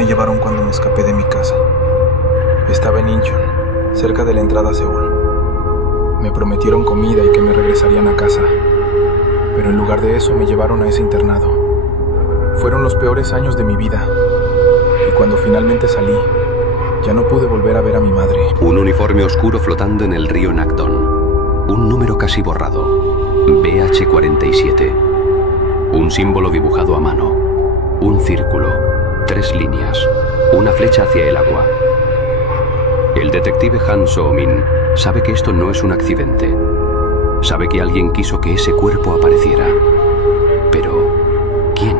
me llevaron cuando me escapé de mi casa. Estaba en Incheon, cerca de la entrada a Seúl. Me prometieron comida y que me regresarían a casa, pero en lugar de eso me llevaron a ese internado. Fueron los peores años de mi vida, y cuando finalmente salí, ya no pude volver a ver a mi madre. Un uniforme oscuro flotando en el río Nakdong. Un número casi borrado. BH-47. Un símbolo dibujado a mano. Un círculo. 3 líneas. Una flecha hacia el agua. El detective Han So-min sabe que esto no es un accidente. Sabe que alguien quiso que ese cuerpo apareciera. Pero, ¿quién?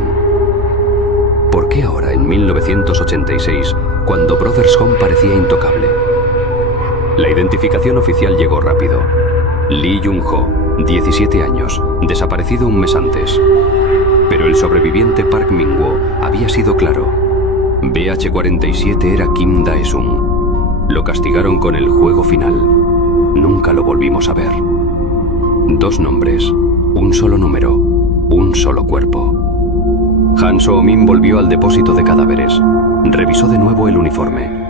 ¿Por qué ahora, en 1986, cuando Brothers Home parecía intocable? La identificación oficial llegó rápido. Lee Jung-ho, 17 años, desaparecido un mes antes. Pero el sobreviviente Park Min-woo había sido claro. BH-47 era Kim Dae-sung. Lo castigaron con el juego final. Nunca lo volvimos a ver. 2 nombres, un solo número, un solo cuerpo. Han So-min volvió al depósito de cadáveres. Revisó de nuevo el uniforme.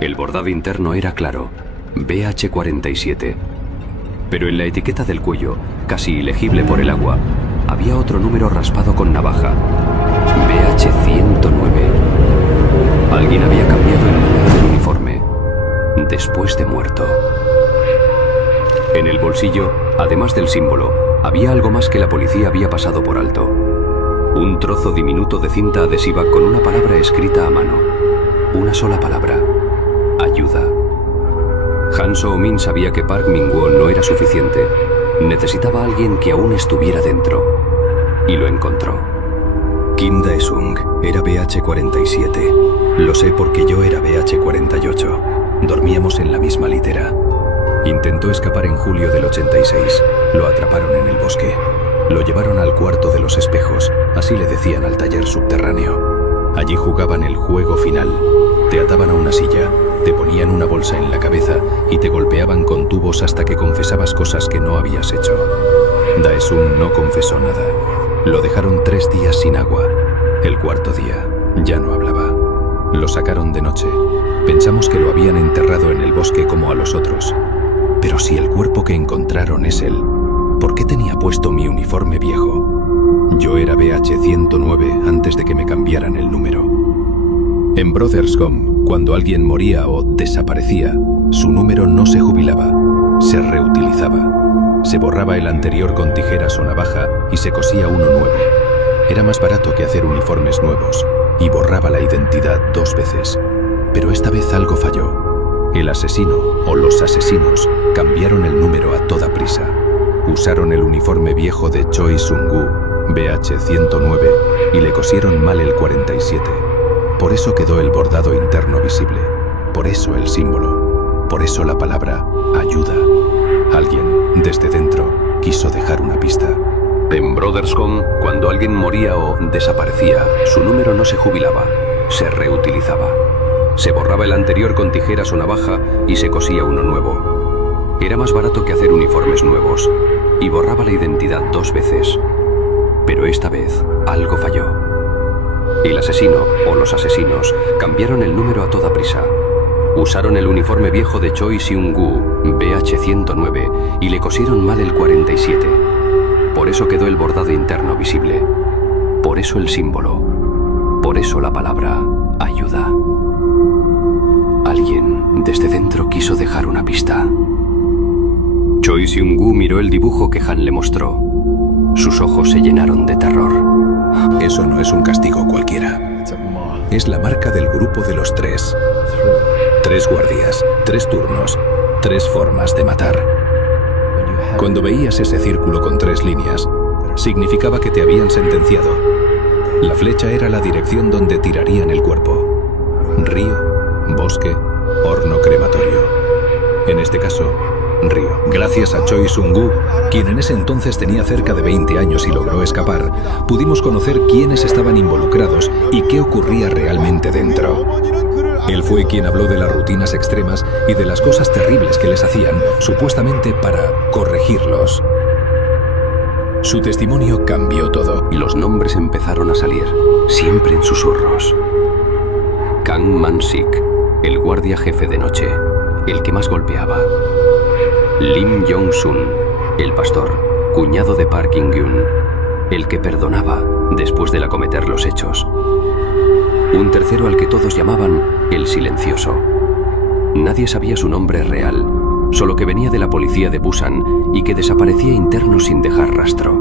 El bordado interno era claro, BH-47. Pero en la etiqueta del cuello, casi ilegible por el agua, había otro número raspado con navaja. BH-109. Alguien había cambiado el número del uniforme, después de muerto. En el bolsillo, además del símbolo, había algo más que la policía había pasado por alto. Un trozo diminuto de cinta adhesiva con una palabra escrita a mano. Una sola palabra. Ayuda. Han So-min sabía que Park Min-woo no era suficiente. Necesitaba a alguien que aún estuviera dentro. Y lo encontró. Kim Dae-sung era BH-47. Lo sé porque yo era BH-48. Dormíamos en la misma litera. Intentó escapar en julio del 86. Lo atraparon en el bosque. Lo llevaron al cuarto de los espejos, así le decían al taller subterráneo. Allí jugaban el juego final. Te ataban a una silla, te ponían una bolsa en la cabeza y te golpeaban con tubos hasta que confesabas cosas que no habías hecho. Dae-sung no confesó nada. Lo dejaron 3 días sin agua. El cuarto día ya no hablaba. Lo sacaron de noche. Pensamos que lo habían enterrado en el bosque como a los otros. Pero si el cuerpo que encontraron es él, ¿por qué tenía puesto mi uniforme viejo? Yo era BH-109 antes de que me cambiaran el número. En Brothers Home, cuando alguien moría o desaparecía, su número no se jubilaba, se reutilizaba. Se borraba el anterior con tijeras o navaja y se cosía uno nuevo. Era más barato que hacer uniformes nuevos y borraba la identidad 2 veces. Pero esta vez algo falló. El asesino o los asesinos cambiaron el número a toda prisa. Usaron el uniforme viejo de Choi Sung-woo, BH-109, y le cosieron mal el 47. Por eso quedó el bordado interno visible. Por eso el símbolo. Por eso la palabra ayuda. Alguien, desde dentro, quiso dejar una pista. En Brothers Home, cuando alguien moría o desaparecía, su número no se jubilaba, se reutilizaba. Se borraba el anterior con tijeras o navaja y se cosía uno nuevo. Era más barato que hacer uniformes nuevos y borraba la identidad 2 veces. Pero esta vez algo falló. El asesino o los asesinos cambiaron el número a toda prisa. Usaron el uniforme viejo de Choi Seung-woo, BH-109, y le cosieron mal el 47. Por eso quedó el bordado interno visible. Por eso el símbolo. Por eso la palabra ayuda. Alguien desde dentro quiso dejar una pista. Choi Seung-woo miró el dibujo que Han le mostró. Sus ojos se llenaron de terror. Eso no es un castigo cualquiera. Es la marca del grupo de los 3. 3 guardias, 3 turnos, 3 formas de matar. Cuando veías ese círculo con 3 líneas, significaba que te habían sentenciado. La flecha era la dirección donde tirarían el cuerpo. Río, bosque, horno crematorio. En este caso, río. Gracias a Choi Sung-woo, quien en ese entonces tenía cerca de 20 años y logró escapar, pudimos conocer quiénes estaban involucrados y qué ocurría realmente dentro. Él fue quien habló de las rutinas extremas y de las cosas terribles que les hacían, supuestamente para corregirlos. Su testimonio cambió todo. Y los nombres empezaron a salir, siempre en susurros. Kang Man-sik, el guardia jefe de noche, el que más golpeaba. Lim Yong-sun, el pastor, cuñado de Park In-gyun, el que perdonaba después de acometer los hechos. Un tercero al que todos llamaban el silencioso. Nadie sabía su nombre real, solo que venía de la policía de Busan y que desaparecía interno sin dejar rastro.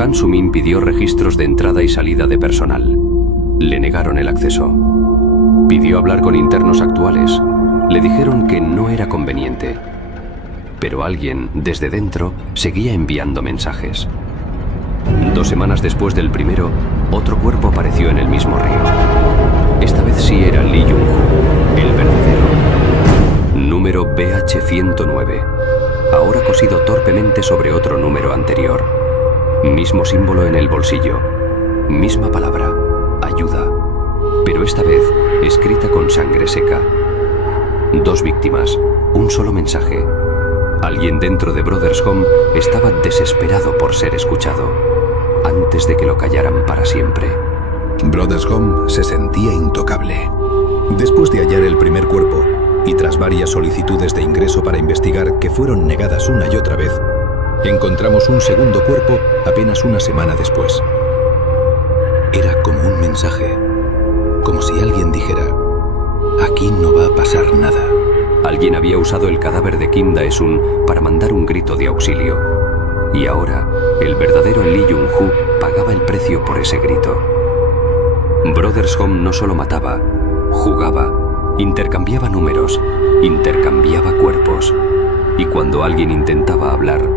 Han Su-min pidió registros de entrada y salida de personal. Le negaron el acceso. Pidió hablar con internos actuales. Le dijeron que no era conveniente. Pero alguien, desde dentro, seguía enviando mensajes. 2 semanas después del primero, otro cuerpo apareció en el mismo río. Esta vez sí era Lee Jung-ho, el verdadero. Número BH-109, ahora cosido torpemente sobre otro número anterior. Mismo símbolo en el bolsillo. Misma palabra, ayuda. Pero esta vez escrita con sangre seca. 2 víctimas, un solo mensaje. Alguien dentro de Brothers Home estaba desesperado por ser escuchado, antes de que lo callaran para siempre. Brothers Home se sentía intocable. Después de hallar el primer cuerpo, y tras varias solicitudes de ingreso para investigar que fueron negadas una y otra vez, encontramos un segundo cuerpo apenas una semana después. Era como un mensaje, como si alguien dijera: aquí no va a pasar nada. Alguien había usado el cadáver de Kim Dae-sun para mandar un grito de auxilio. Y ahora, el verdadero Lee Jung-ho pagaba el precio por ese grito. Brothers Home no solo mataba, jugaba, intercambiaba números, intercambiaba cuerpos. Y cuando alguien intentaba hablar,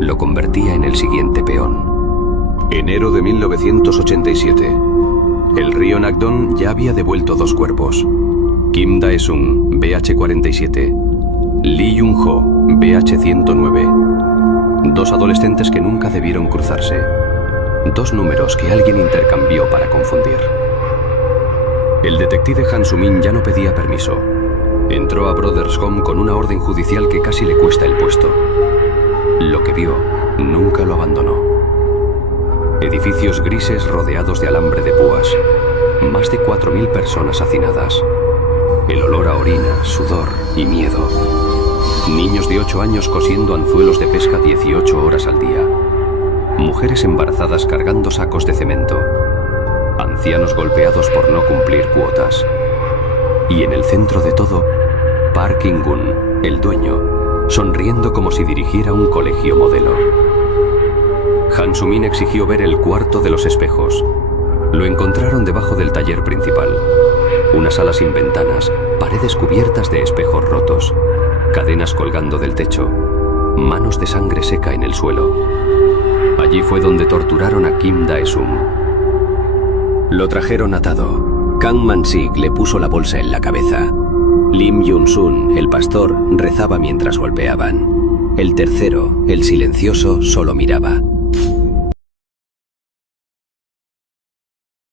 lo convertía en el siguiente peón. Enero de 1987. El río Nakdong ya había devuelto 2 cuerpos. Kim Dae-sun, BH-47. Lee Jung-ho, BH-109. 2 adolescentes que nunca debieron cruzarse. 2 números que alguien intercambió para confundir. El detective Han Su-min ya no pedía permiso. Entró a Brothers Home con una orden judicial que casi le cuesta el puesto. Lo que vio nunca lo abandonó. Edificios grises rodeados de alambre de púas. Más de 4.000 personas hacinadas. El olor a orina, sudor y miedo. Niños de 8 años cosiendo anzuelos de pesca 18 horas al día. Mujeres embarazadas cargando sacos de cemento. Ancianos golpeados por no cumplir cuotas. Y en el centro de todo, Park In-gun, el dueño, sonriendo como si dirigiera un colegio modelo. Han Su-min exigió ver el cuarto de los espejos. Lo encontraron debajo del taller principal. Una sala sin ventanas, paredes cubiertas de espejos rotos, cadenas colgando del techo, manos de sangre seca en el suelo. Allí fue donde torturaron a Kim Dae-sun. Lo trajeron atado. Kang Man-sik le puso la bolsa en la cabeza. Lim Yong-sun, el pastor, rezaba mientras golpeaban. El tercero, el silencioso, solo miraba.